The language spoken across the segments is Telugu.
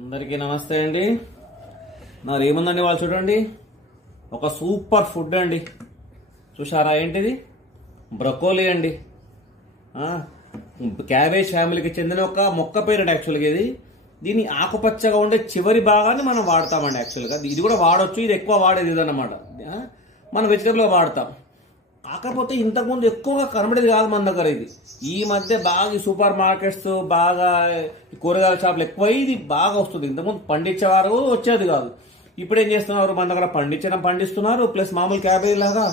అందరికీ నమస్తే అండి. మరి ఏముందండి వాళ్ళు చూడండి, ఒక సూపర్ ఫుడ్ అండి. చూసారా ఏంటిది? బ్రొకోలీ అండి. క్యాబేజ్ ఫ్యామిలీకి చెందిన ఒక మొక్క పేరు యాక్చువల్గా ఇది. దీన్ని ఆకుపచ్చగా ఉండే చివరి భాగాన్ని మనం వాడతామండి. యాక్చువల్గా ఇది కూడా వాడొచ్చు, ఇది ఎక్కువ వాడేది ఇదన్నమాట. మనం వెజిటబుల్గా వాడతాం. కాకపోతే ఇంతకుముందు ఎక్కువగా కనబడేది కాదు మన దగ్గర. ఇది ఈ మధ్య బాగా సూపర్ మార్కెట్స్, బాగా కూరగాయల షాపులు ఎక్కువ ఇది బాగా వస్తుంది. ఇంతకుముందు పండించేవారు వచ్చేది కాదు. ఇప్పుడు ఏం చేస్తున్నారు, మన దగ్గర పండిస్తున్నారు, ప్లస్ మామూలు క్యాబేజ్ లాగా,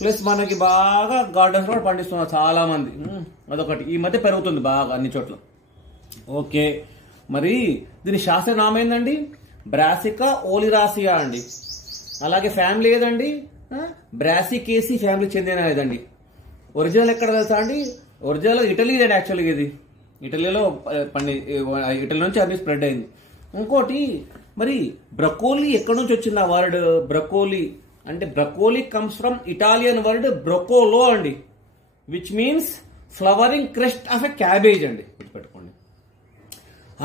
ప్లస్ మనకి బాగా గార్డెన్స్ కూడా పండిస్తున్నారు చాలా మంది. అదొకటి ఈ మధ్య పెరుగుతుంది బాగా అన్ని చోట్ల. ఓకే, మరి దీని శాస్త్ర నామం ఏందండి? బ్రాసికా ఓలిరాసియా అండి. అలాగే ఫ్యామిలీ ఏదండి? బ్రాసికేసి ఫ్యామిలీ చెందినదండి. ఒరిజినల్ ఎక్కడ తెలుసా అండి? ఒరిజినల్ ఇటలీ అండి. యాక్చువల్గా ఇది ఇటలీలో ఇటలీ నుంచి అన్ని స్ప్రెడ్ అయింది. ఇంకోటి, మరి బ్రొకోలీ ఎక్కడి నుంచి వచ్చింది ఆ వర్డ్? బ్రొకోలీ అంటే broccoli comes from Italian word broccolo అండి, which means flowering crust of a cabbage అండి. గుర్తుపెట్టుకోండి.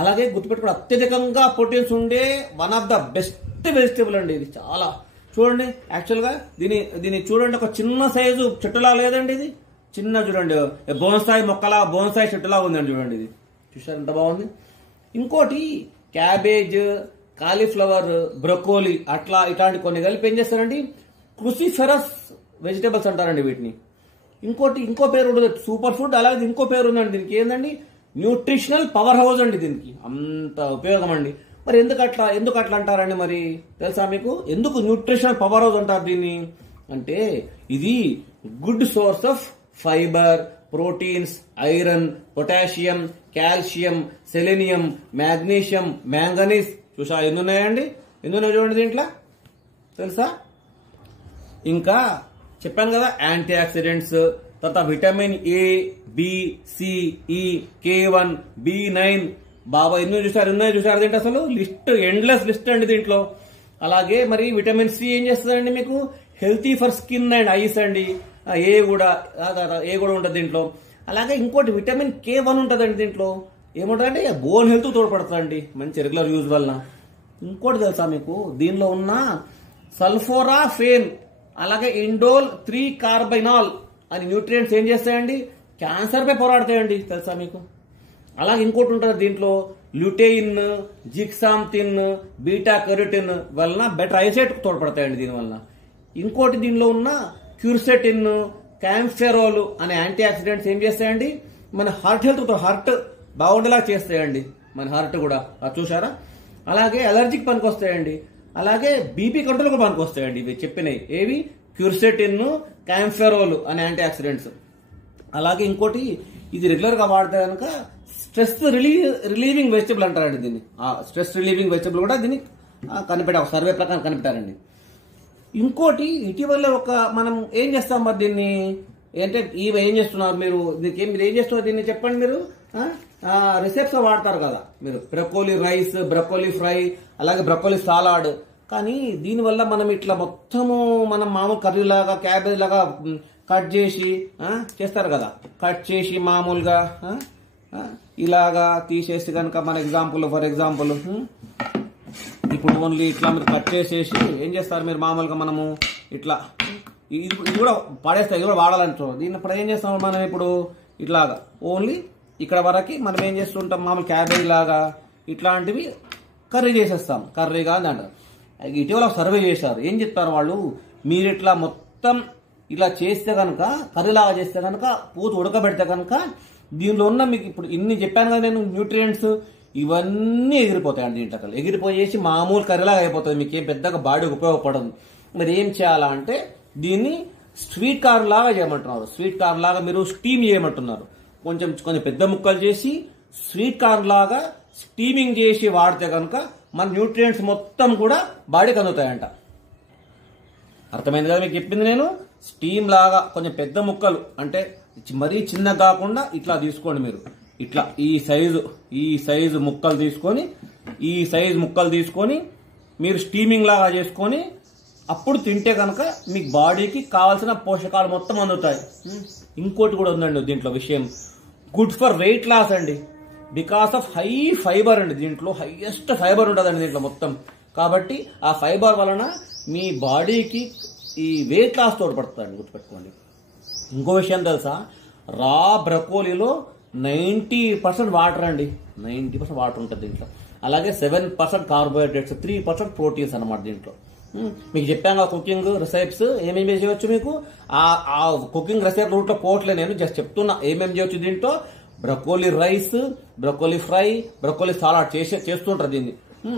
అలాగే గుర్తుపెట్టుకోండి, అత్యధికంగా ప్రోటీన్స్ ఉండే one of the best vegetable అండి ఇది. చాలా చూడండి, యాక్చువల్గా దీని చూడండి, ఒక చిన్న సైజు చెట్టులా లేదండి ఇది. చిన్న చూడండి, బోన్సాయి మొక్కలా, బోన్సాయి చెట్టులా ఉందండి. చూడండి ఇది, చూసారు ఎంత బాగుంది. ఇంకోటి, క్యాబేజ్, కాలీఫ్లవర్, బ్రొకోలీ అట్లా ఇట్లాంటి కొన్ని కలిపి ఏం చేస్తారండి, క్రూసిఫెరస్ వెజిటేబుల్స్ అంటారండి వీటిని. ఇంకో పేరు ఉండదు, సూపర్ ఫుడ్. అలాగే ఇంకో పేరు ఉందండి దీనికి, ఏందండి? న్యూట్రిషనల్ పవర్ హౌస్ అండి. దీనికి అంత ఉపయోగం అండి. మరి ఎందుకు అట్లా అంటారండి? మరి తెలుసా మీకు ఎందుకు న్యూట్రిషనల్ పవర్ హౌస్ అంటారు దీన్ని? అంటే ఇది good source of fibre, proteins, iron, potassium, calcium, selenium, magnesium, manganese. చూసా ఎన్ని ఉన్నాయండి? ఎన్ని ఉన్నాయి చూడండి దీంట్లో, తెలుసా? ఇంకా చెప్పాను కదా, యాంటీ ఆక్సిడెంట్స్, తర్వాత విటమిన్ ఏ, బి, సి, ఈ, K1, B9. బాబా ఎన్నో చూసారు దీంట్లో, అసలు లిస్ట్ ఎండ్లెస్ లిస్ట్ అండి దీంట్లో. అలాగే మరి విటమిన్ సి ఏం చేస్తుందండి మీకు? Healthy for skin and ice అండి. ఏ కూడా ఉంటుంది దీంట్లో. అలాగే ఇంకోటి విటమిన్ K1 ఉంటుందండి దీంట్లో. ఏముంటుందంటే బోన్ హెల్త్ తోడ్పడుతుందండి మంచి రెగ్యులర్ యూజ్ వలన. ఇంకోటి తెలుసా మీకు, దీనిలో ఉన్న సల్ఫోరాఫేన్, అలాగే ఇండోల్ 3-కార్బైనాల్ అని న్యూట్రియంట్స్ ఏం చేస్తాయండి? క్యాన్సర్ పై పోరాడతాయండి, తెలుసా మీకు? అలాగే ఇంకోటి ఉంటుంది దీంట్లో, ల్యూటెయిన్, జిక్సాంతిన్, బీటా కెరోటిన్ వలన బెటర్ ఐసైట్ తోడ్పడతాయండి దీనివల్ల. ఇంకోటి, దీనిలో ఉన్న క్యూర్సెటిన్, క్యాంఫెరోల్ అనే యాంటీ ఆక్సిడెంట్స్ ఏం చేస్తాయండి? మన హార్ట్ బాగుండేలా చేస్తాయండి, మన హార్ట్ కూడా. అది చూసారా? అలాగే అలర్జీకి పనికొస్తాయండి. అలాగే బీపీ కంట్రోల్ కూడా పనికొస్తాయండి. ఇవి చెప్పినవి ఏవి? క్యూర్సెటిన్, క్యాంఫెరోల్ అనే యాంటీ ఆక్సిడెంట్స్. అలాగే ఇంకోటి, ఇది రెగ్యులర్ గా వాడితే కనుక స్ట్రెస్ రిలీవింగ్ వెజిటబుల్ అంటారండి దీన్ని. స్ట్రెస్ రిలీవింగ్ వెజిటబుల్ కూడా దీన్ని కనిపెట్టారు, ఒక సర్వే ప్రకారం కనిపెట్టారండి. ఇంకోటి, ఇటీవల మనం ఏం చేస్తాం మరి దీన్ని, అంటే ఇవి ఏం చేస్తున్నారు మీరు? మీరు ఏం చేస్తున్నారు దీన్ని చెప్పండి. మీరు రిసెప్ట్స్ లో వాడతారు కదా మీరు, బ్రొకోలీ రైస్, బ్రొకోలీ ఫ్రై, అలాగే బ్రొకోలీ సాలాడ్. కానీ దీనివల్ల మనం ఇట్లా మొత్తము మనం మామూలు కర్రీ లాగా, క్యాబేజ్ లాగా కట్ చేసి చేస్తారు కదా, కట్ చేసి మామూలుగా ఇలాగా తీసేసి కనుక మన ఫర్ ఎగ్జాంపుల్ ఇప్పుడు ఓన్లీ ఇట్లా మీరు కట్ చేసేసి ఏం చేస్తారు మీరు? మామూలుగా మనము ఇట్లా ఇది కూడా పడేస్తాం, ఇది కూడా వాడాలంటూ. దీన్ని ఇప్పుడు ఏం చేస్తాం మనం? ఇప్పుడు ఇట్లాగా ఓన్లీ ఇక్కడ వరకు మనం ఏం చేస్తుంటాం, మామూలు క్యాబేజ్ లాగా ఇట్లాంటివి కర్రీ చేసేస్తాం, కర్రీగా అని అంటారు. ఇటీవల సర్వే చేశారు. ఏం చెప్తారు వాళ్ళు? మీరు ఇట్లా మొత్తం ఇలా చేస్తే కనుక, కర్రీలాగా చేస్తే కనుక, పూత ఉడకబెడితే కనుక దీనిలో ఉన్న మీకు ఇప్పుడు ఇన్ని చెప్పాను కదా నేను, న్యూట్రియంట్స్ ఇవన్నీ ఎగిరిపోతాయండి దీంట్లో. ఎగిరిపోయేసి మామూలు కర్రీలాగా అయిపోతుంది, మీకు ఏం పెద్దగా బాడీకి ఉపయోగపడదు. మరి ఏం చేయాలా అంటే దీన్ని స్వీట్ కార్న్ లాగా చేయమంటున్నారు. స్వీట్ కార్న్ లాగా మీరు స్టీమ్ చేయమంటున్నారు. కొంచెం పెద్ద ముక్కలు చేసి స్వీట్ కార్న్ లాగా స్టీమింగ్ చేసి వాడితే కనుక మన న్యూట్రియంట్స్ మొత్తం కూడా బాడీకి అందుతాయంట. అర్థమైంది కదా మీకు చెప్పింది నేను? స్టీమ్ లాగా కొంచెం పెద్ద ముక్కలు, అంటే మరీ చిన్న కాకుండా ఇట్లా తీసుకోండి మీరు. ఇట్లా ఈ సైజు ముక్కలు తీసుకొని మీరు స్టీమింగ్ లాగా చేసుకొని అప్పుడు తింటే కనుక మీకు బాడీకి కావాల్సిన పోషకాలు మొత్తం అందుతాయి. ఇంకోటి కూడా ఉందండి దీంట్లో విషయం, గుడ్ ఫర్ వెయిట్ లాస్ అండి. బికాస్ ఆఫ్ హై ఫైబర్ అండి. దీంట్లో హైయెస్ట్ ఫైబర్ ఉంటుందండి దీంట్లో మొత్తం. కాబట్టి ఆ ఫైబర్ వలన మీ బాడీకి ఈ వెయిట్ లాస్ తోడ్పడుతుందండి, గుర్తుపెట్టుకోండి. ఇంకో విషయం తెలుసా, రా బ్రకోలీలో 90% వాటర్ అండి, 90% వాటర్ ఉంటుంది దీంట్లో. అలాగే 7% కార్బోహైడ్రేట్స్, 3% ప్రోటీన్స్ అనమాట దీంట్లో. మీకు చెప్పాను కుకింగ్ రెసిపీస్ ఏమేమి చేయవచ్చు. మీకు ఆ కుకింగ్ రెసిపీ రూట్లో పోవట్లే, నేను జస్ట్ చెప్తున్నా ఏమేమి చేయవచ్చు దీంట్లో. Broccoli rice, broccoli fry, broccoli salad చేస్తుంటారు దీన్ని.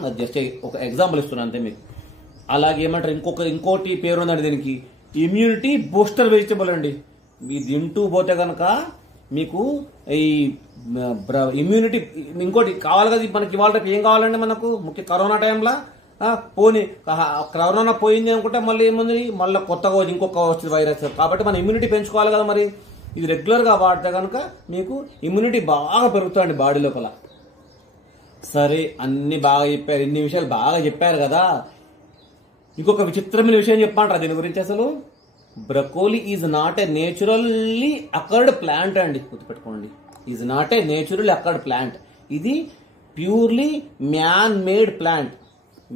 అది జస్ట్ ఒక ఎగ్జాంపుల్ ఇస్తున్నాను అంతే మీకు. అలాగే ఏమంటారు, ఇంకోటి పేరు ఉందండి దీనికి, ఇమ్యూనిటీ బూస్టర్ వెజిటబుల్ అండి. ఇది తింటూ పోతే కనుక మీకు ఈ ఇమ్యూనిటీ ఇంకోటి కావాలి కదా మనకి. ఇవాళ రేపు ఏం కావాలండి మనకు, ముఖ్య కరోనా టైంలో పోనీ కరోనా పోయింది అనుకుంటే మళ్ళీ ఏముంది, మళ్ళీ కొత్తగా ఇంకొక వచ్చింది వైరస్. కాబట్టి మన ఇమ్యూనిటీ పెంచుకోవాలి కదా మరి. ఇది రెగ్యులర్గా వాడితే కనుక మీకు ఇమ్యూనిటీ బాగా పెరుగుతుందండి బాడీ లోపల. సరే, అన్ని బాగా చెప్పారు, ఇన్ని విషయాలు బాగా చెప్పారు కదా. ఇంకొక విచిత్రమైన విషయం చెప్పమంటారా దీని గురించి. అసలు broccoli is not a naturally occurred plant అండి, గుర్తుపెట్టుకోండి. Is not a naturally occurred plant. ఇది purely man made plant.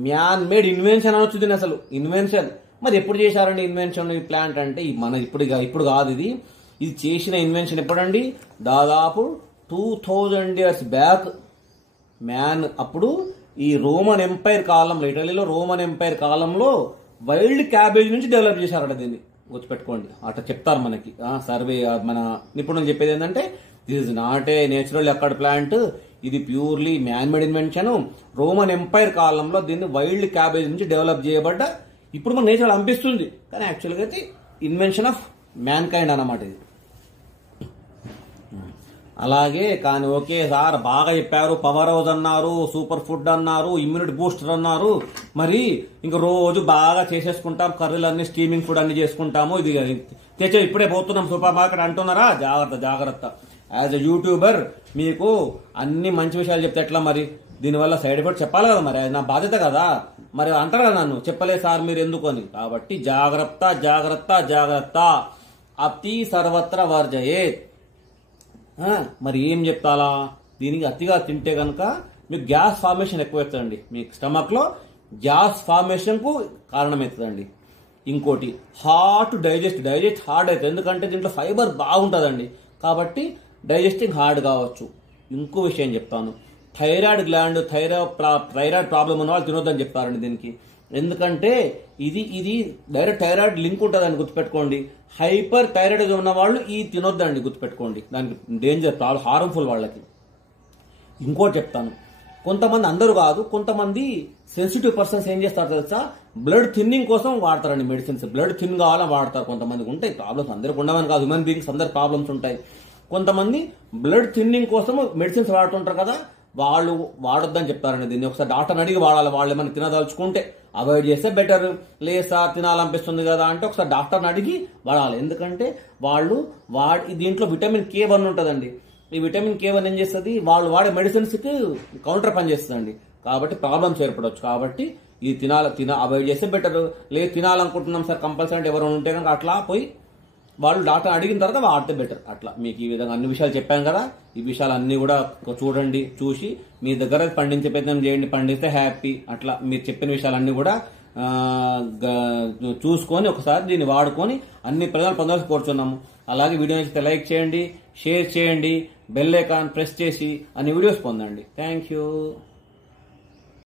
Man made invention అనొచ్చు దీన్ని. అసలు ఇన్వెన్షన్ మరి ఎప్పుడు చేశారండి ఇన్వెన్షన్ ఈ ప్లాంట్ అంటే? మన ఇప్పుడు కాదు ఇది. ఇది చేసిన ఇన్వెన్షన్ ఎప్పుడండి, దాదాపు 2000 years బ్యాక్. మ్యాన్ అప్పుడు ఈ రోమన్ ఎంపైర్ కాలంలో, ఇటలీలో రోమన్ ఎంపైర్ కాలంలో వైల్డ్ క్యాబేజ్ నుంచి డెవలప్ చేశారట దీన్ని, గుర్తుపెట్టుకోండి. అట్లా చెప్తారు మనకి సర్వే మన నిపుణులు చెప్పేది ఏంటంటే, this is not a natural occurred plant, ఇది purely man made invention. Roman empire కాలంలో దీన్ని వైల్డ్ క్యాబేజ్ నుంచి డెవలప్ చేయబడ్డ, ఇప్పుడు మన నేచురల్ అనిపిస్తుంది కానీ యాక్చువల్గా అయితే ఇన్వెన్షన్ ఆఫ్ మ్యాన్ కైండ్ అన్నమాట ఇది. అలాగే కానీ ఓకే సార్ బాగా చెప్పారు, పవర్ హౌస్ అన్నారు, సూపర్ ఫుడ్ అన్నారు, ఇమ్యూనిటీ బూస్టర్ అన్నారు, మరి ఇంక రోజు బాగా చేసేసుకుంటాం, కర్రీలు అన్ని స్టీమింగ్ ఫుడ్ అన్ని చేసుకుంటాము, ఇది తెచ్చే ఇప్పుడే పోతున్నాం సూపర్ మార్కెట్ అంటున్నారా? జాగ్రత్త జాగ్రత్త. యాజ్ ఎ యూట్యూబర్ మీకు అన్ని మంచి విషయాలు చెప్తే ఎట్లా మరి? దీనివల్ల సైడ్ ఎఫెక్ట్ చెప్పాలి కదా మరి, అది నా బాధ్యత కదా. మరి అంటారు కదా నన్ను, చెప్పలే సార్ మీరు ఎందుకు అని. కాబట్టి జాగ్రత్త జాగ్రత్త జాగ్రత్త. అతి సర్వత్ర వర్జయేత్. మరి ఏం చెప్తాలా, దీనికి అతిగా తింటే కనుక మీకు గ్యాస్ ఫార్మేషన్ ఎక్కువ అవుతుందండి, మీ స్టమక్ లో గ్యాస్ ఫార్మేషన్ కు కారణమవుతుందండి. ఇంకోటి డైజెస్ట్ హార్డ్ అవుతుంది, ఎందుకంటే దీంట్లో ఫైబర్ బాగుంటుందండి, కాబట్టి డైజెస్టింగ్ హార్డ్ కావచ్చు. ఇంకో విషయం చెప్తాను, థైరాయిడ్ గ్లాండ్, థైరాయిడ్ ప్రాబ్లం ఉన్న వాళ్ళు తినొద్దని చెప్తారండి దీనికి. ఎందుకంటే ఇది డైరెక్ట్ థైరాయిడ్ లింక్ ఉంటుందని గుర్తుపెట్టుకోండి. హైపర్ థైరాయిడ్ ఉన్న వాళ్ళు ఈ తినొద్దండి, గుర్తుపెట్టుకోండి. దానికి డేంజర్, చాలా హార్మ్ఫుల్ వాళ్ళకి. ఇంకోటి చెప్తాను, కొంతమంది, అందరూ కాదు, కొంతమంది సెన్సిటివ్ పర్సన్స్ ఏం చేస్తారు తెలుసా, బ్లడ్ థిన్నింగ్ కోసం వాడతారండి మెడిసిన్స్. బ్లడ్ థిన్ కావాలని వాడతారు. కొంతమందికి ఉంటాయి ప్రాబ్లమ్స్, అందరికి ఉండవని కాదు, హ్యూమన్ బీయింగ్స్ అందరు ప్రాబ్లమ్స్ ఉంటాయి. కొంతమంది బ్లడ్ థిన్నింగ్ కోసం మెడిసిన్స్ వాడుతుంటారు కదా, వాళ్ళు వాడొద్దని చెప్తారండి దీన్ని. ఒకసారి డాక్టర్ని అడిగి వాడాలి. వాళ్ళు ఏమైనా తినదలుచుకుంటే అవాయిడ్ చేస్తే బెటర్. లేదా తినాలనిపిస్తుంది కదా అంటే ఒకసారి డాక్టర్ని అడిగి వాడాలి. ఎందుకంటే దీంట్లో విటమిన్ K1 ఉంటుందండి. ఈ విటమిన్ K1 ఏం చేస్తుంది, వాళ్ళు వాడే మెడిసిన్స్ కి కౌంటర్ పని చేస్తుందండి. కాబట్టి ప్రాబ్లమ్స్ ఏర్పడవచ్చు. కాబట్టి ఇది అవాయిడ్ చేస్తే బెటర్. లేదు తినాలనుకుంటున్నాం సార్ కంపల్సరీ అంటే ఎవరైనా ఉంటే కనుక అట్లా పోయి వాళ్ళు డాక్టర్ అడిగిన తర్వాత వాడితే బెటర్. అట్లా మీకు ఈ విధంగా అన్ని విషయాలు చెప్పాను కదా, ఈ విషయాలు అన్ని కూడా చూడండి, చూసి మీ దగ్గర పండించే ప్రయత్నం చేయండి. పండిస్తే హ్యాపీ. అట్లా మీరు చెప్పిన విషయాలన్నీ కూడా చూసుకొని ఒకసారి దీన్ని వాడుకొని అన్ని ప్రజలు పొందాల్సి కోరుచున్నాము. అలాగే వీడియో నచ్చితే లైక్ చేయండి, షేర్ చేయండి, బెల్ ఐకాన్ ప్రెస్ చేసి అన్ని వీడియోస్ పొందండి. Thank you.